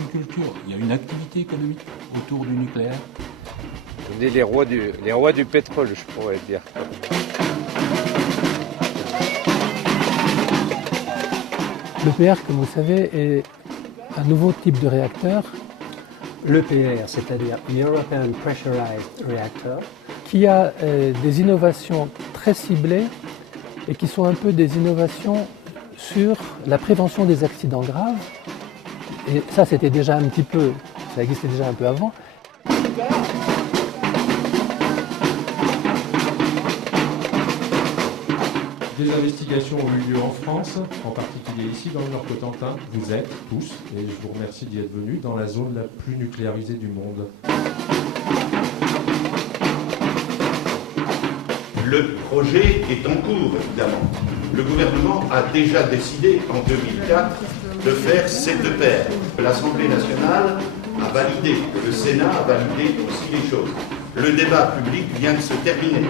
une culture, il y a une activité économique autour du nucléaire. On est les rois du pétrole, je pourrais dire. L'EPR, comme vous savez, est un nouveau type de réacteur. L'EPR, c'est-à-dire European Pressurized Reactor, qui a des innovations très ciblées et qui sont un peu des innovations sur la prévention des accidents graves. Et ça, c'était déjà un petit peu, ça existait déjà un peu avant. Des investigations ont eu lieu en France, en particulier ici dans le Nord-Cotentin. Vous êtes tous, et je vous remercie d'y être venus, dans la zone la plus nucléarisée du monde. Le projet est en cours, évidemment. Le gouvernement a déjà décidé, en 2004, de faire cette EPR. L'Assemblée nationale a validé, le Sénat a validé aussi les choses. Le débat public vient de se terminer.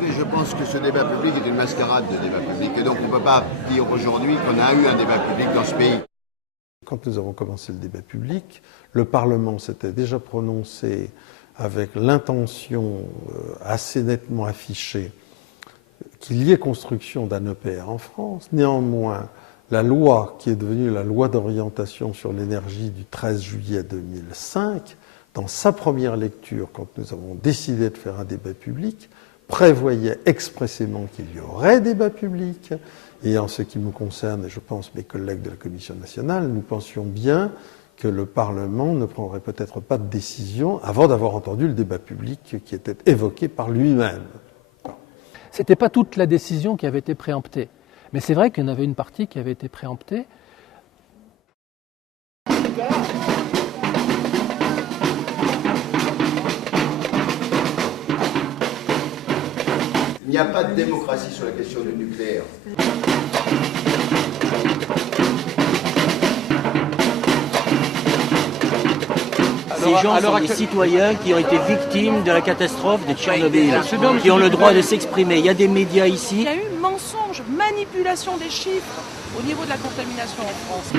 Je pense que ce débat public est une mascarade de débat public. Et donc on ne peut pas dire aujourd'hui qu'on a eu un débat public dans ce pays. Quand nous avons commencé le débat public, le Parlement s'était déjà prononcé avec l'intention assez nettement affichée qu'il y ait construction d'un EPR en France. Néanmoins, la loi qui est devenue la loi d'orientation sur l'énergie du 13 juillet 2005, dans sa première lecture, quand nous avons décidé de faire un débat public, prévoyait expressément qu'il y aurait débat public. Et en ce qui me concerne, et je pense mes collègues de la Commission nationale, nous pensions bien que le Parlement ne prendrait peut-être pas de décision avant d'avoir entendu le débat public qui était évoqué par lui-même. Ce n'était pas toute la décision qui avait été préemptée. Mais c'est vrai qu'il y en avait une partie qui avait été préemptée. Il n'y a pas de démocratie sur la question du nucléaire. Ces gens sont des citoyens qui ont été victimes de la catastrophe de Tchernobyl, qui ont le droit de s'exprimer. Il y a des médias ici. Il y a eu mensonge, manipulation des chiffres au niveau de la contamination en France.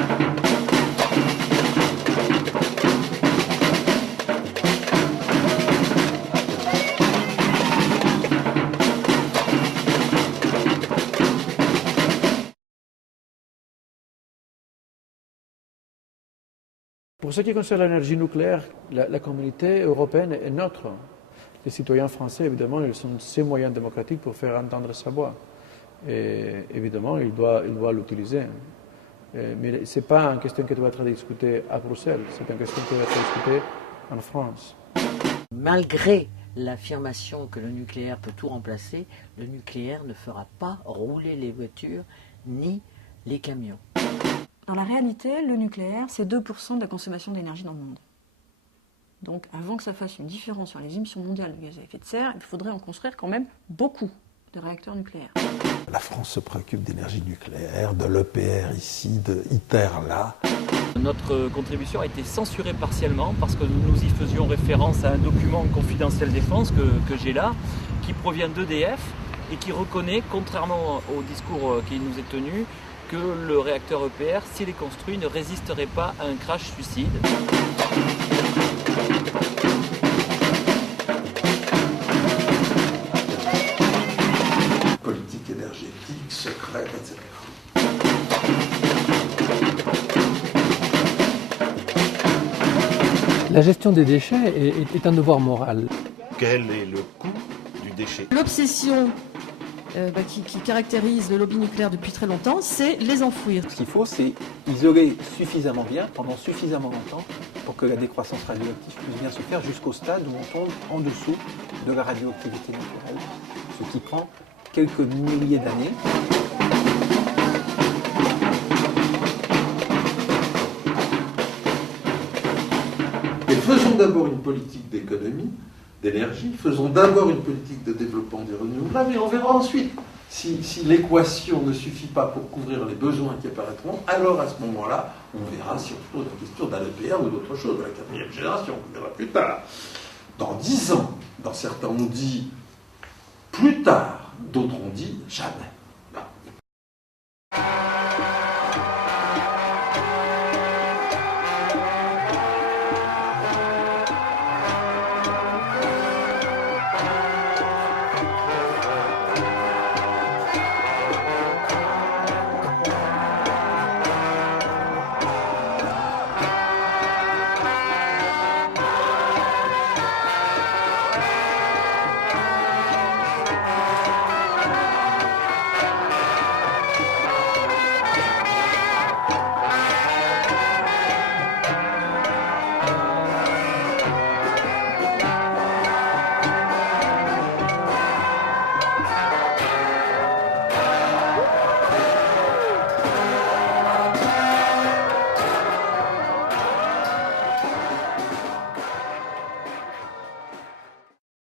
Pour ce qui concerne l'énergie nucléaire, la communauté européenne est neutre. Les citoyens français, évidemment, ils ont ces moyens démocratiques pour faire entendre sa voix. Et évidemment, ils doivent l'utiliser. Mais ce n'est pas une question qui doit être discutée à Bruxelles, c'est une question qui doit être discutée en France. Malgré l'affirmation que le nucléaire peut tout remplacer, le nucléaire ne fera pas rouler les voitures ni les camions. Dans la réalité, le nucléaire, c'est 2% de la consommation d'énergie dans le monde. Donc, avant que ça fasse une différence sur les émissions mondiales de gaz à effet de serre, il faudrait en construire quand même beaucoup de réacteurs nucléaires. La France se préoccupe d'énergie nucléaire, de l'EPR ici, de ITER là. Notre contribution a été censurée partiellement parce que nous y faisions référence à un document confidentiel défense que j'ai là, qui provient d'EDF et qui reconnaît, contrairement au discours qui nous est tenu, que le réacteur EPR, s'il est construit, ne résisterait pas à un crash suicide. Politique énergétique, secrète, etc. La gestion des déchets est un devoir moral. Quel est le coût du déchet? L'obsession qui caractérise le lobby nucléaire depuis très longtemps, c'est les enfouir. Ce qu'il faut, c'est isoler suffisamment bien, pendant suffisamment longtemps, pour que la décroissance radioactive puisse bien se faire jusqu'au stade où on tombe en dessous de la radioactivité naturelle, ce qui prend quelques milliers d'années. Et faisons d'abord une politique d'économie, d'énergie, faisons d'abord une politique de développement des renouvelables et on verra ensuite. Si l'équation ne suffit pas pour couvrir les besoins qui apparaîtront, alors à ce moment-là, on verra si on pose la question d'un EPR ou d'autre chose, de la 4e génération, on verra plus tard. Dans 10 ans, dans certains on dit plus tard, d'autres on dit jamais.